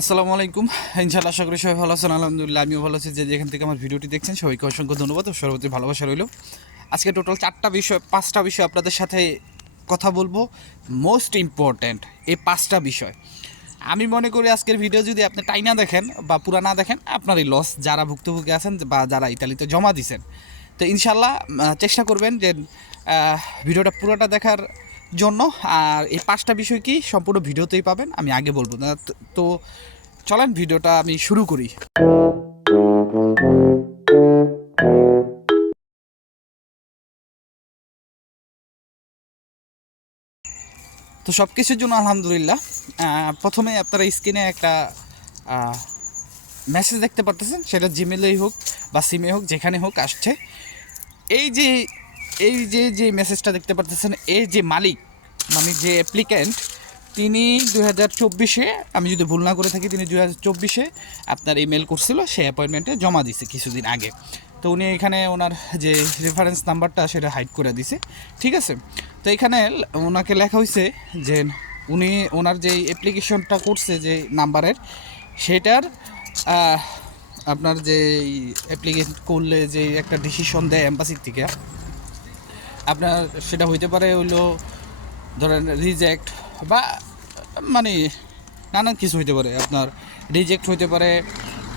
আসসালামু আলাইকুম। ইনশাল্লাহ আশা করি সবাই ভালো আছেন। আলহামদুলিল্লাহ আমিও ভালো আছি। যে যেখান থেকে আমার ভিডিওটি দেখছেন, সবাইকে অসংখ্য ধন্যবাদ ও সর্বত্র ভালোবাসা রইল। আজকে টোটাল চারটা বিষয়, পাঁচটা বিষয় আপনাদের সাথে কথা বলব। মোস্ট ইম্পর্ট্যান্ট এই পাঁচটা বিষয়। আমি মনে করি আজকের ভিডিও যদি আপনি টাইনা দেখেন বা পুরা না দেখেন আপনারই লস যারা ভুক্তভোগী আছেন বা যারা ইতালিতে জমা দিছেন, তো ইনশাল্লাহ চেষ্টা করবেন যে ভিডিওটা পুরোটা দেখার জন্য। আর এই পাঁচটা বিষয় কি সম্পূর্ণ ভিডিওতেই পাবেন, আমি আগে বলব না। তো- চলেন ভিডিওটা আমি শুরু করি। তো সব কিছুর জন্য আলহামদুলিল্লাহ প্রথমে আপনারা স্ক্রিনে একটা মেসেজ দেখতে পারতেছেন, সেটা জিমেলেই হোক বা সিমে হোক, যেখানে হোক আসছে। এই যে এই যে যে মেসেজটা দেখতে পারতেছেন, এই যে মালিক মানে যে অ্যাপ্লিক্যান্ট তিনি দুই হাজার চব্বিশে, আমি যদি ভুল না করে থাকি, তিনি দুই হাজার চব্বিশে আপনার ইমেল করছিল সে অ্যাপয়েন্টমেন্টে জমা দিছে কিছুদিন আগে। তো উনি এখানে ওনার যে রেফারেন্স নাম্বারটা সেটা হাইড করে দিছে। ঠিক আছে? তো এখানে ওনাকে লেখা হয়েছে যে উনি, ওনার যে অ্যাপ্লিকেশনটা করছে, যে নাম্বারের সেটার আপনার যে অ্যাপ্লিকেশন করলে যে একটা ডিসিশন দেয় এম্বাসির থেকে আপনার সেটা হইতে পারে হইল ধরেন রিজেক্ট বা মানে নানান কিছু হইতে পারে। আপনার রিজেক্ট হইতে পারে,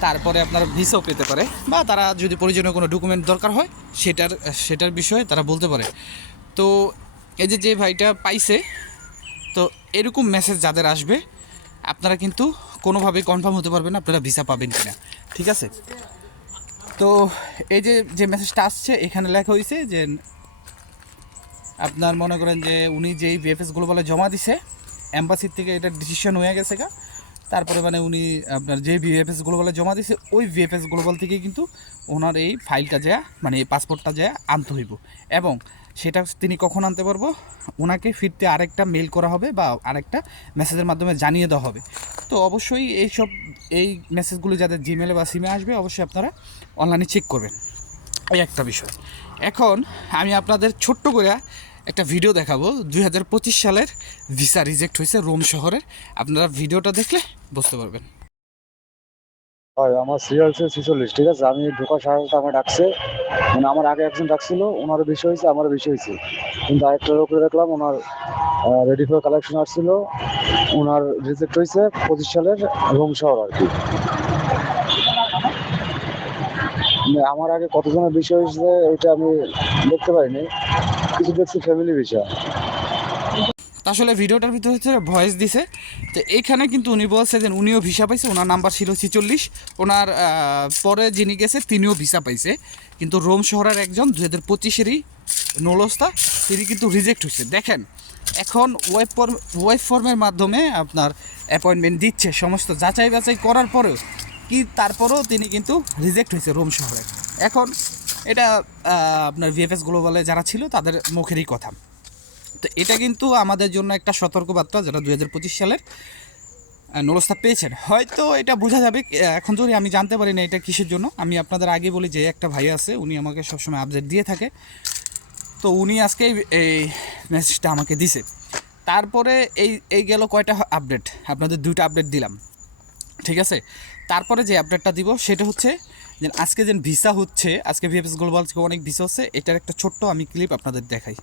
তারপরে আপনার ভিসাও পেতে পারে বা তারা যদি প্রয়োজনীয় কোনো ডকুমেন্ট দরকার হয়, সেটার সেটার বিষয়ে তারা বলতে পারে। তো এই যে যে ভাইটা পাইছে, তো এরকম মেসেজ যাদের আসবে, আপনারা কিন্তু কোনোভাবেই কনফার্ম হতে পারবেন না আপনারা ভিসা পাবেন কিনা। ঠিক আছে? তো এই যে যে মেসেজটা আসছে, এখানে লেখা হয়েছে যে আপনার মনে করেন যে উনি যেই ভিএফএস গ্লোবালে জমা দিছে অ্যাম্বাসির থেকে এটা ডিসিশন হয়ে গেছে গা। তারপরে মানে উনি আপনার যে ভিএফএস গ্লোবালে জমা দিছে, ওই ভিএফএস গ্লোবাল থেকে কিন্তু ওনার এই ফাইলটা যা মানে এই পাসপোর্টটা যা আনতে হইব। এবং সেটা তিনি কখন আনতে পারব? ওনাকে ফিরতে আরেকটা মেল করা হবে বা আরেকটা মেসেজের মাধ্যমে জানিয়ে দেওয়া হবে। তো অবশ্যই এইসব, এই মেসেজগুলো যাদের জিমেলে বা সিমে আসবে, অবশ্যই আপনারা অনলাইনে চেক করবেন। এই একটা বিষয়। এখন আমি আপনাদের ছোট্ট করে একটা ভিডিও দেখাবো। দু হাজার পঁচিশ সালের ভিসা রিজেক্ট হয়েছে রোম শহরের। আপনারা ভিডিওটা দেখলে বুঝতে পারবেন। হয়, আমার সিরিয়াল ছিল ছিচল্লিশ, ঠিক আছে? আমি ঢোকার সারাটা আমার ডাকছে। মানে আমার আগে একজন ডাকছিল, ওনারও বেশি হয়েছে, আমারও বেশি হয়েছে। কিন্তু আরেকটা লোকে দেখলাম, ওনার রেডি ফর কালেকশন আসছিল। ওনার রিজেক্ট হয়েছে পঁচিশ সালের রোম শহর আর কি। আমার আগে কতজনের বিষয় হয়েছে, এটা আমি দেখতে পাইনি কিছু দেখছি ফ্যামিলি বিষয়। আসলে ভিডিওটার ভিতরে হচ্ছে ভয়েস দিছে। তো এইখানে কিন্তু উনি বলছে যে উনিও ভিসা পাইছে, ওনার নাম্বার ছিল ছিচল্লিশ। ওনার পরে যিনি গেছে, তিনিও ভিসা পাইছে। কিন্তু রোম শহরের একজন দু হাজার পঁচিশেরই নলস্তা তিনি কিন্তু রিজেক্ট হয়েছে। দেখেন, এখন ওয়েব ফর্ম ওয়েব ফর্মের মাধ্যমে আপনার অ্যাপয়েন্টমেন্ট দিচ্ছে, সমস্ত যাচাই বাছাই করার পরেও কি তারপরেও তিনি কিন্তু রিজেক্ট হয়েছে রোম শহরে। এখন এটা আপনার ভিএফএস গ্লোবালে যারা ছিল তাদের মুখেরই কথা। তো এটা কিন্তু আমাদের জন্য একটা সতর্কবার্তা যেটা দুই হাজার পঁচিশ সালের নলস্তা পেয়েছেন। হয়তো এটা বোঝা যাবে এখন যদি আমি জানতে পারি না এটা কিসের জন্য, আমি আপনাদের আগে বলি যে একটা ভাই আছে, উনি আমাকে সবসময় আপডেট দিয়ে থাকে। তো উনি আজকে এই- মেসেজটা আমাকে দিছে। তারপরে এই এই গেল কয়টা আপডেট আপনাদের দুইটা আপডেট দিলাম। ঠিক আছে? তারপরে যে আপডেটটা দিব সেটা হচ্ছে যে আজকে যে ভিসা হচ্ছে, আজকে ভিএফএস গ্লোবাল থেকে অনেক ভিসা হচ্ছে এটার একটা ছোট্ট আমি ক্লিপ আপনাদের দেখাই।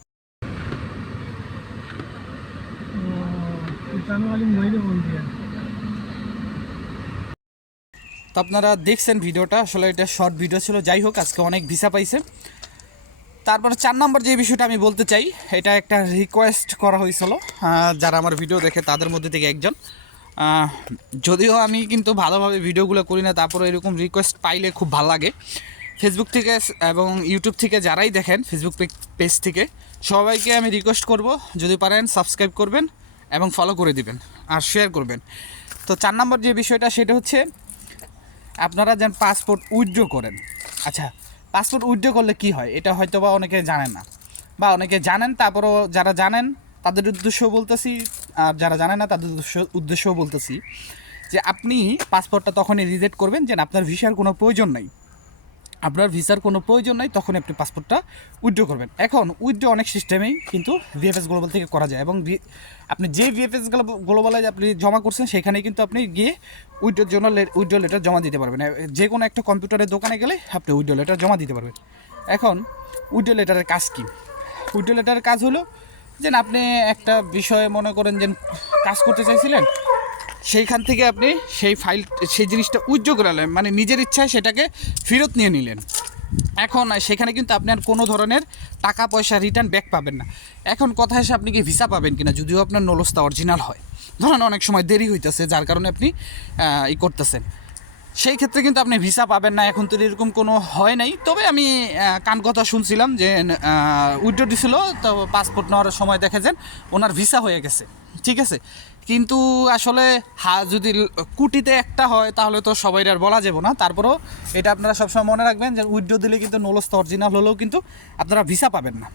তো আপনারা দেখছেন ভিডিওটা, আসলে এটা শর্ট ভিডিও ছিল, যাই হোক, আজকে অনেক ভিসা পাইছে। তারপরে চার নম্বর যে বিষয়টা আমি বলতে চাই, এটা একটা রিকোয়েস্ট করা হয়েছিল যারা আমার ভিডিও দেখে, তাদের মধ্যে থেকে একজন। যদিও আমি কিন্তু ভালোভাবে ভিডিওগুলো করি না তারপরে এরকম রিকোয়েস্ট পাইলে খুব ভালো লাগে। ফেসবুক থেকে এবং ইউটিউব থেকে যারাই দেখেন ফেসবুক পেজ থেকে, সবাইকে আমি রিকোয়েস্ট করব, যদি পারেন সাবস্ক্রাইব করবেন এবং ফলো করে দিবেন আর শেয়ার করবেন। তো চার নম্বর যে বিষয়টা, সেটা হচ্ছে আপনারা যেন পাসপোর্ট উইথড্র করেন। আচ্ছা পাসপোর্ট উইথড্র করলে কি হয়? এটা হয়তো বা অনেকে জানেন না। বা অনেকে জানেন, তারপরও যারা জানেন, তাদের উদ্দেশ্য বলতেছি আর যারা জানে না, তাদের উদ্দেশ্য উদ্দেশ্যও বলতেছি যে আপনি পাসপোর্টটা তখনই রিজেক্ট করবেন যে আপনার ভিসার কোনো প্রয়োজন নাই। আপনার ভিসার কোনো প্রয়োজন নাই তখন আপনি পাসপোর্টটা উইথড্র করবেন। এখন উইথড্র অনেক সিস্টেমেই কিন্তু ভিএফএস গ্লোবাল থেকে করা যায় এবং আপনি যে ভিএফএস গ্লোবালে আপনি জমা করছেন সেখানে কিন্তু আপনি গিয়ে উইথড্রোর জন্য উইথড্র লেটার জমা দিতে পারবেন। যে কোনো একটা কম্পিউটারের দোকানে গেলে আপনি উইথড্র লেটার জমা দিতে পারবেন। এখন উইথড্র লেটারের কাজ কী? উইথড্র লেটারের কাজ হলো যে আপনি একটা বিষয়ে মনে করেন যে কাজ করতে চাইছিলেন, সেইখান থেকে আপনি সেই ফাইল সেই জিনিসটা উজ্জ্ব করালেন মানে নিজের ইচ্ছায় সেটাকে ফেরত নিয়ে নিলেন। এখন সেখানে কিন্তু আপনি আর কোনো ধরনের টাকা পয়সা রিটার্ন ব্যাক পাবেন না। এখন কথা এসে আপনি কি ভিসা পাবেন কিনা, যদিও আপনার নলসটা অরিজিনাল হয়। ধরেন অনেক সময় দেরি হইতেছে, যার কারণে আপনি ই করতেছেন। সেই ক্ষেত্রে কিন্তু আপনি ভিসা পাবেন না। এখন তো এরকম কোনো হয় নাই। তবে আমি কান কথা শুনছিলাম যে উইড্রো দিছিল, তো পাসপোর্ট নেওয়ার সময় দেখে যান, ওনার ভিসা হয়ে গেছে। ঠিক আছে? কিন্তু আসলে, হা, যদি কুটিতে একটা হয়, তাহলে তো সবাই আর বলা যাবে না। তারপরেও এটা আপনারা সবসময় মনে রাখবেন যে, উইড্রো দিলে কিন্তু নোলস অরিজিনাল হলেও কিন্তু আপনারা ভিসা পাবেন না।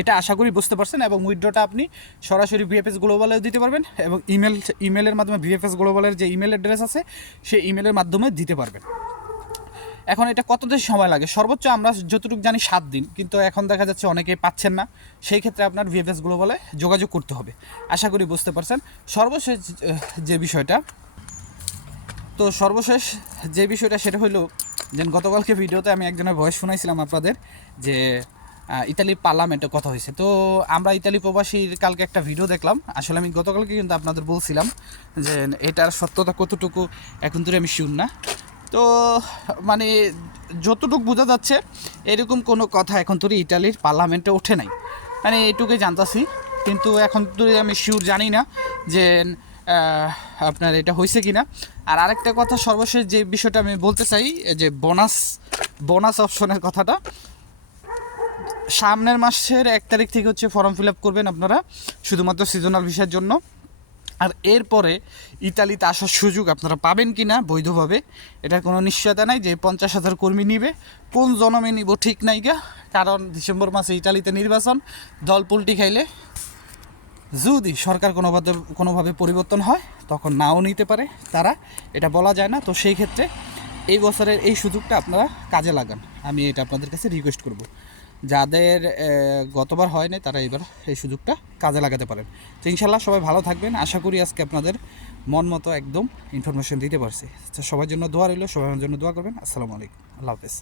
এটা আশা করি বুঝতে পারছেন এবং উইথড্রটা আপনি সরাসরি ভিএফএস গ্লোবালেও দিতে পারবেন এবং ইমেল, ইমেলের মাধ্যমে ভিএফএস গ্লোবালের যে ইমেল অ্যাড্রেস আছে, সেই ইমেলের মাধ্যমে দিতে পারবেন। এখন এটা কত কতদিন সময় লাগে? সর্বোচ্চ আমরা যতটুকু জানি সাত দিন, কিন্তু এখন দেখা যাচ্ছে অনেকেই পাচ্ছেন না। সেই ক্ষেত্রে আপনার ভিএফএস গ্লোবালে যোগাযোগ করতে হবে। আশা করি বুঝতে পারছেন। সর্বশেষ যে বিষয়টা, তো সর্বশেষ যে বিষয়টা, সেটা হলো যে গতকালকে ভিডিওতে আমি একজনের ভয়েস শোনাইছিলাম আপনাদের, যে ইতালির পার্লামেন্টে কথা হয়েছে। তো আমরা ইতালি প্রবাসীর কালকে একটা ভিডিও দেখলাম। আসলে আমি গতকালকে কিন্তু আপনাদের বলছিলাম যে এটার সত্যতা কতটুকু, এখন তো আমি শিউর না। তো মানে যতটুকু বোঝা যাচ্ছে, এরকম কোনো কথা এখন তো ইতালির পার্লামেন্টে ওঠে নাই। মানে এইটুকুই জানতাছি, কিন্তু এখন তো আমি শিওর জানি না যে আপনার এটা হয়েছে কি না আর আরেকটা কথা সর্বশেষ যে বিষয়টা আমি বলতে চাই, যে বোনাস বোনাস অপশনের কথাটা সামনের মাসের এক তারিখ থেকে হচ্ছে ফর্ম ফিল আপ করবেন আপনারা, শুধুমাত্র সিজনাল ভিসার জন্য। আর এরপরে ইতালিতে আসার সুযোগ আপনারা পাবেন কি না বৈধভাবে, এটার কোনো নিশ্চয়তা নাই যে পঞ্চাশ হাজার কর্মী নিবে। কোন জনমে নিব ঠিক নাই গা, কারণ ডিসেম্বর মাসে ইতালিতে নির্বাচন, দল পুলটি খাইলে যদি সরকার কোনোভাবে কোনোভাবে পরিবর্তন হয়, তখন নাও নিতে পারে তারা, এটা বলা যায় না। তো সেই ক্ষেত্রে এই বছরের এই সুযোগটা আপনারা কাজে লাগান। আমি এটা আপনাদের কাছে রিকোয়েস্ট করব। যাদের গতবার হয় নাই তারা এবার এই সুযোগটা কাজে লাগাতে পারেন। তো ইনশাল্লাহ সবাই ভালো থাকবেন। আশা করি আজকে আপনাদের মন মতো একদম ইনফরমেশন দিতে পারছি। তো সবার জন্য দোয়া রইল সবার জন্য দোয়া করবেন। আসসালামু আলাইকুম। আল্লাহ হাফেজ।